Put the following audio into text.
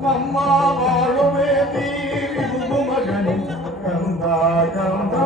Mamma, all of it, the little woman, come back, come back.